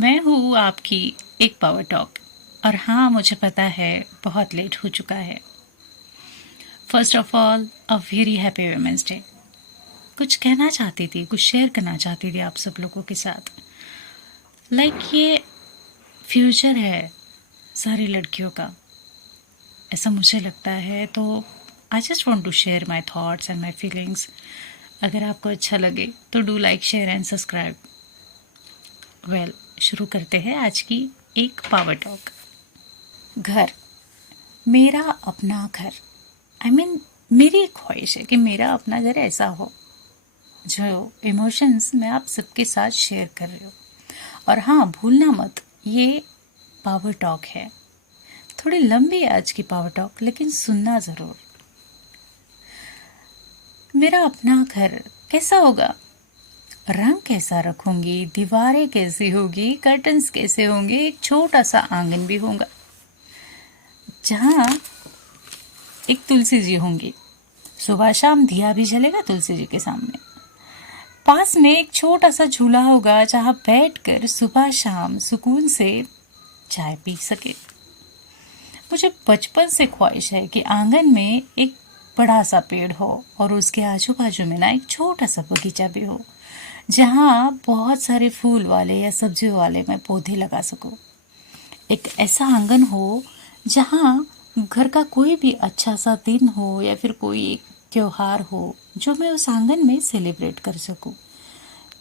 मैं हूँ आपकी एक पावर टॉक। और हाँ, मुझे पता है बहुत लेट हो चुका है। First of all, a very happy women's day. कुछ कहना चाहती थी, कुछ शेयर करना चाहती थी आप सब लोगों के साथ। ये फ्यूचर है सारी लड़कियों का, ऐसा मुझे लगता है। तो I just want to share my thoughts and my feelings. अगर आपको अच्छा लगे तो do like, share and subscribe. Well, शुरू करते हैं आज की एक पावर टॉक। घर, मेरा अपना घर। मेरी एक ख्वाहिश है कि मेरा अपना घर ऐसा हो जो इमोशंस मैं आप सबके साथ शेयर कर रही हूँ। और हाँ, भूलना मत, ये पावर टॉक है। थोड़ी लंबी है आज की पावर टॉक, लेकिन सुनना ज़रूर। मेरा अपना घर कैसा होगा, रंग कैसा रखूंगी, दीवारें कैसी होगी, कर्टन्स कैसे होंगे, एक छोटा सा आंगन भी होगा जहाँ एक तुलसी जी होंगी। सुबह शाम दिया भी जलेगा तुलसी जी के सामने। पास में एक छोटा सा झूला होगा जहाँ बैठकर सुबह शाम सुकून से चाय पी सके। मुझे बचपन से ख्वाहिश है कि आंगन में एक बड़ा सा पेड़ हो और उसके आजू बाजू में ना एक छोटा सा बगीचा भी हो जहाँ बहुत सारे फूल वाले या सब्जी वाले मैं पौधे लगा सकूं। एक ऐसा आंगन हो जहाँ घर का कोई भी अच्छा सा दिन हो या फिर कोई एक त्योहार हो जो मैं उस आंगन में सेलिब्रेट कर सकूं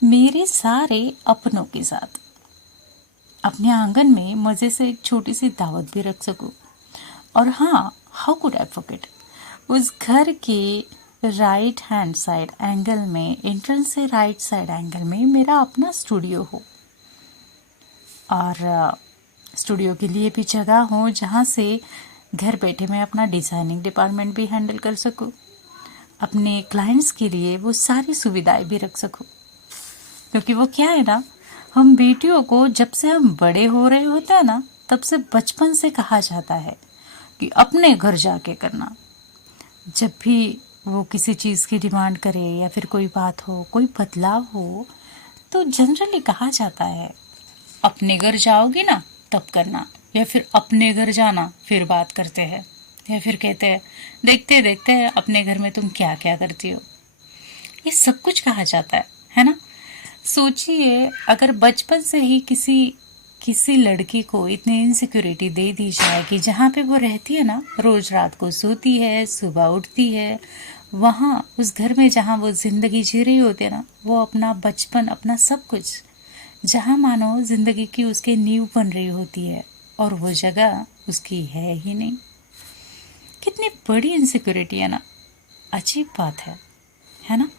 मेरे सारे अपनों के साथ। अपने आंगन में मज़े से एक छोटी सी दावत भी रख सकूं। और हाँ, हाउ कुड आई फॉरगेट, उस घर के राइट हैंड साइड एंगल में, एंट्रेंस से राइट साइड एंगल में मेरा अपना स्टूडियो हो। और स्टूडियो के लिए भी जगह हो जहाँ से घर बैठे मैं अपना डिज़ाइनिंग डिपार्टमेंट भी हैंडल कर सकूँ। अपने क्लाइंट्स के लिए वो सारी सुविधाएं भी रख सकूँ। क्योंकि वो क्या है ना, हम बेटियों को जब से हम बड़े हो रहे होते हैं ना, तब से बचपन से कहा जाता है कि अपने घर जाके करना। जब भी वो किसी चीज़ की डिमांड करे या फिर कोई बात हो, कोई बदलाव हो, तो जनरली कहा जाता है अपने घर जाओगी ना तब करना, या फिर अपने घर जाना फिर बात करते हैं, या फिर कहते हैं देखते देखते हैं अपने घर में तुम क्या क्या करती हो। ये सब कुछ कहा जाता है ना। सोचिए, अगर बचपन से ही किसी किसी लड़की को इतनी इनसिक्योरिटी दे दी जाए कि जहाँ पे वो रहती है ना, रोज रात को सोती है, सुबह उठती है, वहाँ उस घर में जहाँ वो जिंदगी जी रही होती है ना, वो अपना बचपन, अपना सब कुछ, जहाँ मानो जिंदगी की उसके नींव बन रही होती है और वो जगह उसकी है ही नहीं। कितनी बड़ी इनसिक्योरिटी है ना। अजीब बात है ना।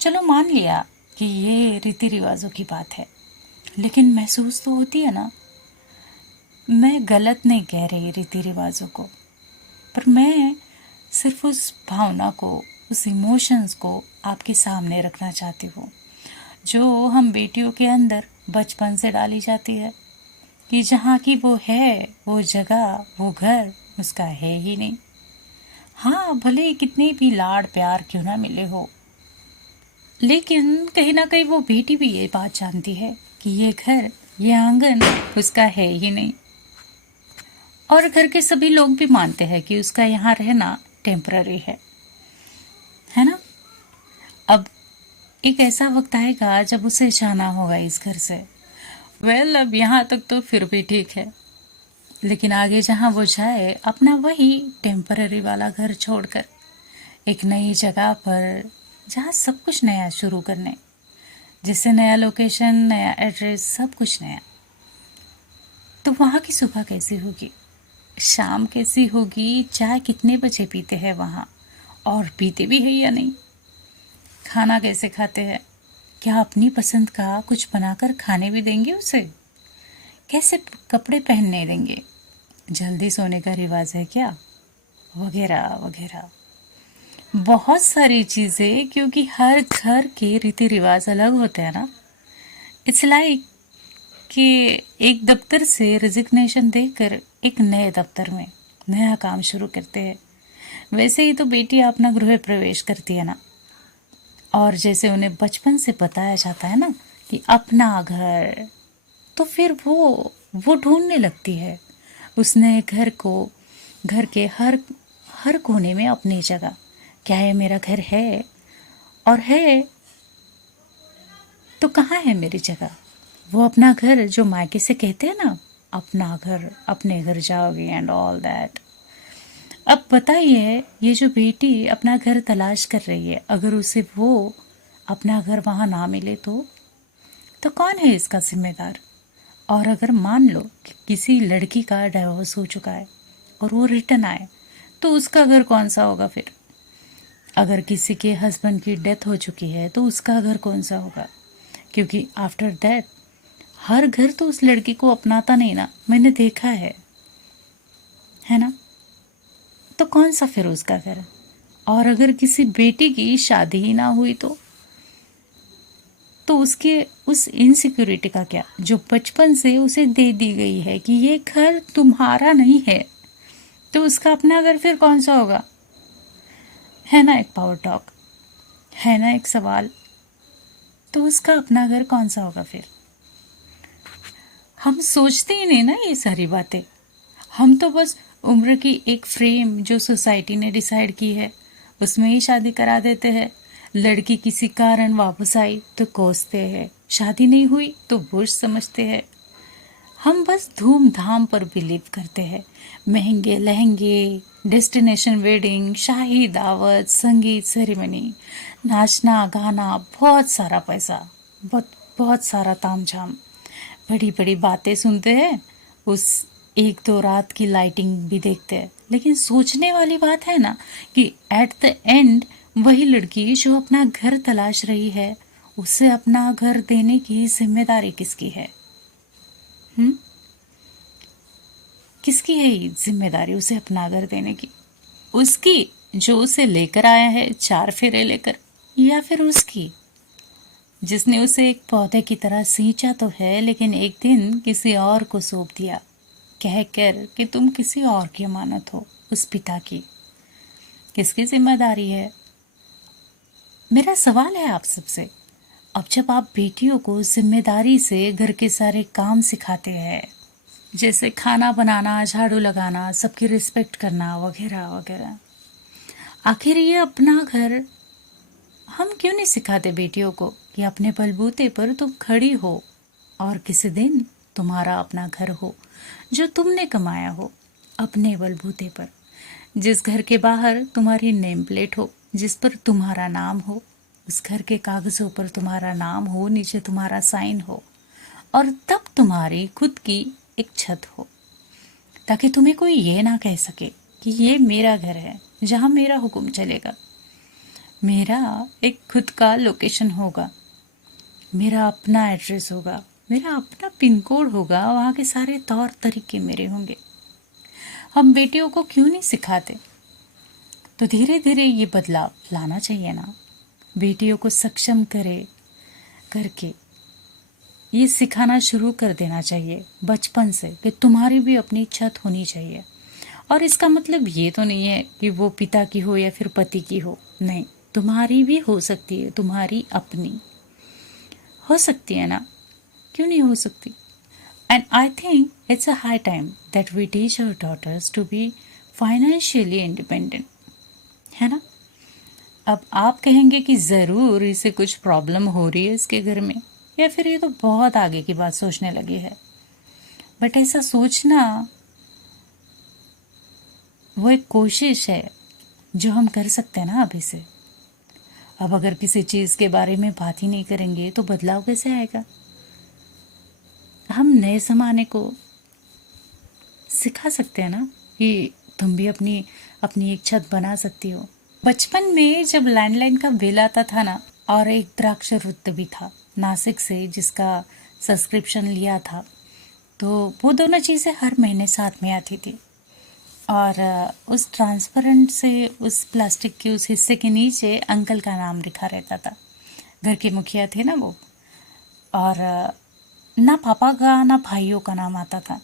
चलो मान लिया कि ये रीति रिवाजों की बात है, लेकिन महसूस तो होती है ना। मैं गलत नहीं कह रही रीति रिवाजों को, पर मैं सिर्फ उस भावना को, उस इमोशंस को आपके सामने रखना चाहती हूँ जो हम बेटियों के अंदर बचपन से डाली जाती है कि जहाँ की वो है, वो जगह, वो घर उसका है ही नहीं। हाँ, भले ही कितने भी लाड़ प्यार क्यों ना मिले हो, लेकिन कहीं ना कहीं वो बेटी भी ये बात जानती है कि ये घर, ये आंगन उसका है ही नहीं। और घर के सभी लोग भी मानते हैं कि उसका यहाँ रहना टेम्पररी है ना। अब एक ऐसा वक्त आएगा जब उसे जाना होगा इस घर से। अब यहाँ तक तो फिर भी ठीक है, लेकिन आगे जहाँ वो जाए, अपना वही टेम्पररी वाला घर छोड़कर एक नई जगह पर जहाँ सब कुछ नया शुरू करने, जिससे नया लोकेशन, नया एड्रेस, सब कुछ नया। तो वहाँ की सुबह कैसी होगी, शाम कैसी होगी, चाय कितने बजे पीते हैं वहाँ, और पीते भी है या नहीं, खाना कैसे खाते हैं, क्या अपनी पसंद का कुछ बनाकर खाने भी देंगे उसे, कैसे कपड़े पहनने देंगे, जल्दी सोने का रिवाज है क्या, वगैरह वगैरह। बहुत सारी चीज़ें, क्योंकि हर घर के रीति रिवाज अलग होते हैं ना। इट्स लाइक कि एक दफ्तर से रेजिग्नेशन देकर एक नए दफ्तर में नया काम शुरू करते हैं, वैसे ही तो बेटी अपना गृह प्रवेश करती है ना। और जैसे उन्हें बचपन से बताया जाता है ना कि अपना घर, तो फिर वो ढूंढने लगती है उस नए घर को, घर के हर हर कोने में अपनी जगह। क्या ये मेरा घर है? और है तो कहाँ है मेरी जगह? वो अपना घर जो मायके से कहते हैं ना, अपना घर, अपने घर जाओगे एंड ऑल दैट। अब बताइए, ये जो बेटी अपना घर तलाश कर रही है, अगर उसे वो अपना घर वहां ना मिले तो कौन है इसका जिम्मेदार? और अगर मान लो कि किसी लड़की का डाइवोर्स हो चुका है और वो रिटर्न आए, तो उसका घर कौन सा होगा फिर? अगर किसी के हस्बैंड की डेथ हो चुकी है तो उसका घर कौन सा होगा? क्योंकि आफ्टर दैट हर घर तो उस लड़की को अपनाता नहीं ना, मैंने देखा है ना? तो कौन सा फिर उसका घर? और अगर किसी बेटी की शादी ही ना हुई तो उसके उस इनसिक्योरिटी का क्या, जो बचपन से उसे दे दी गई है कि ये घर तुम्हारा नहीं है, तो उसका अपना घर फिर कौन सा होगा? है ना एक पावर टॉक, है ना एक सवाल। तो उसका अपना घर कौन सा होगा फिर? हम सोचते ही नहीं ना ये सारी बातें। हम तो बस उम्र की एक फ्रेम जो सोसाइटी ने डिसाइड की है उसमें ही शादी करा देते हैं। लड़की किसी कारण वापस आई तो कोसते हैं, शादी नहीं हुई तो बोझ समझते हैं। हम बस धूमधाम पर बिलीव करते हैं। महंगे लहंगे, डेस्टिनेशन वेडिंग, शाही दावत, संगीत सेरेमनी, नाचना गाना, बहुत सारा पैसा, बहुत बहुत सारा तामझाम, बड़ी बड़ी बातें सुनते हैं, उस एक दो रात की लाइटिंग भी देखते हैं। लेकिन सोचने वाली बात है ना कि एट द एंड वही लड़की जो अपना घर तलाश रही है, उसे अपना घर देने की जिम्मेदारी किसकी है? किसकी है ये जिम्मेदारी उसे अपना घर देने की? उसकी जो उसे लेकर आया है 4 फेरे लेकर, या फिर उसकी जिसने उसे एक पौधे की तरह सींचा तो है, लेकिन एक दिन किसी और को सौंप दिया कहकर कि तुम किसी और की अमानत हो, उस पिता की? किसकी जिम्मेदारी है? मेरा सवाल है आप सबसे। अब जब आप बेटियों को जिम्मेदारी से घर के सारे काम सिखाते हैं, जैसे खाना बनाना, झाड़ू लगाना, सबकी रिस्पेक्ट करना वगैरह वगैरह, आखिर ये अपना घर हम क्यों नहीं सिखाते बेटियों को कि अपने बलबूते पर तुम खड़ी हो और किसी दिन तुम्हारा अपना घर हो जो तुमने कमाया हो, अपने बलबूते पर, जिस घर के बाहर तुम्हारी नेम प्लेट हो, जिस पर तुम्हारा नाम हो, उस घर के कागजों पर तुम्हारा नाम हो, नीचे तुम्हारा साइन हो, और तब तुम्हारी खुद की एक छत हो, ताकि तुम्हें कोई ये ना कह सके कि ये मेरा घर है जहां मेरा हुक्म चलेगा। मेरा एक खुद का लोकेशन होगा, मेरा अपना एड्रेस होगा, मेरा अपना पिन कोड होगा, वहाँ के सारे तौर तरीके मेरे होंगे। हम बेटियों को क्यों नहीं सिखाते? तो धीरे धीरे ये बदलाव लाना चाहिए ना, बेटियों को सक्षम करके ये सिखाना शुरू कर देना चाहिए बचपन से कि तुम्हारी भी अपनी छत होनी चाहिए। और इसका मतलब ये तो नहीं है कि वो पिता की हो या फिर पति की हो, नहीं, तुम्हारी भी हो सकती है, तुम्हारी अपनी हो सकती है ना, क्यों नहीं हो सकती? And I think it's a high time that we teach our daughters to be financially independent, है ना? अब आप कहेंगे कि ज़रूर इसे कुछ प्रॉब्लम हो रही है इसके घर में, या फिर ये तो बहुत आगे की बात सोचने लगी है। बट ऐसा सोचना वो एक कोशिश है जो हम कर सकते हैं ना अभी से। अब अगर किसी चीज़ के बारे में बात ही नहीं करेंगे तो बदलाव कैसे आएगा? हम नए ज़माने को सिखा सकते हैं ना कि तुम भी अपनी अपनी एक छत बना सकती हो। बचपन में जब लैंडलाइन का बिल आता था ना, और एक द्राक्षावृत्त भी था नासिक से जिसका सब्सक्रिप्शन लिया था, तो वो दोनों चीज़ें हर महीने साथ में आती थी। और उस ट्रांसपेरेंट से उस प्लास्टिक के उस हिस्से के नीचे अंकल का नाम लिखा रहता था, घर के मुखिया थे ना वो। और ना पापा का ना भाइयों का नाम आता था।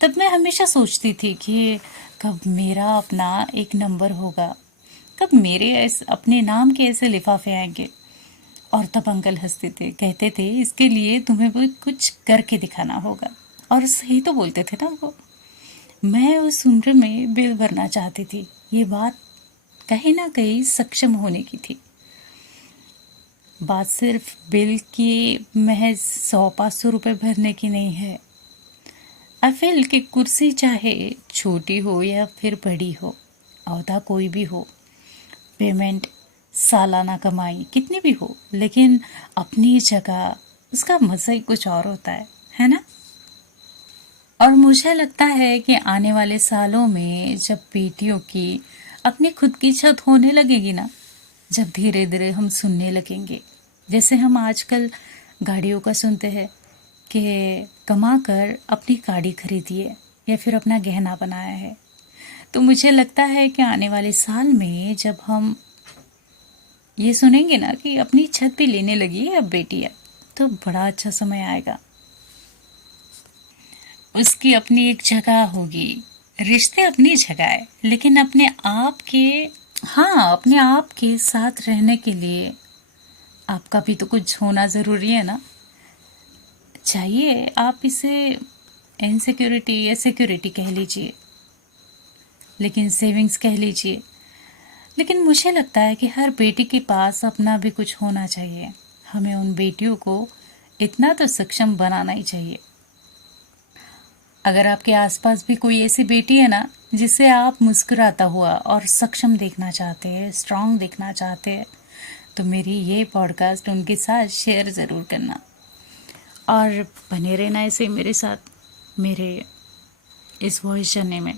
तब मैं हमेशा सोचती थी कि कब मेरा अपना एक नंबर होगा, कब मेरे अपने नाम के ऐसे लिफाफे आएंगे। और तब अंकल हंसते थे, कहते थे इसके लिए तुम्हें भी कुछ करके दिखाना होगा। और सही तो बोलते थे ना वो। मैं उस उम्र में बिल भरना चाहती थी। ये बात कहीं ना कहीं सक्षम होने की थी। बात सिर्फ बिल की महज 100-500 रुपए भरने की नहीं है। आई फील कि कुर्सी चाहे छोटी हो या फिर बड़ी हो, ओहदा कोई भी हो, पेमेंट, सालाना कमाई कितनी भी हो, लेकिन अपनी जगह उसका मज़ा ही कुछ और होता है ना? और मुझे लगता है कि आने वाले सालों में जब बेटियों की अपनी खुद की छत होने लगेगी ना, जब धीरे धीरे हम सुनने लगेंगे, जैसे हम आजकल गाड़ियों का सुनते हैं कि कमा कर अपनी गाड़ी खरीदी है या फिर अपना गहना बनाया है, तो मुझे लगता है कि आने वाले साल में जब हम ये सुनेंगे ना कि अपनी छत भी लेने लगी है अब बेटियां, तो बड़ा अच्छा समय आएगा। उसकी अपनी एक जगह होगी, रिश्ते अपनी जगह है, लेकिन अपने आप के, हाँ, अपने आप के साथ रहने के लिए आपका भी तो कुछ होना ज़रूरी है ना। चाहिए आप इसे इनसिक्योरिटी या सिक्योरिटी कह लीजिए, लेकिन सेविंग्स कह लीजिए, लेकिन मुझे लगता है कि हर बेटी के पास अपना भी कुछ होना चाहिए। हमें उन बेटियों को इतना तो सक्षम बनाना ही चाहिए। अगर आपके आसपास भी कोई ऐसी बेटी है ना जिसे आप मुस्कुराता हुआ और सक्षम देखना चाहते हैं, स्ट्रांग देखना चाहते हैं, तो मेरी ये पॉडकास्ट उनके साथ शेयर ज़रूर करना और बने रहना ऐसे मेरे साथ, मेरे इस वॉइस जर्नी में।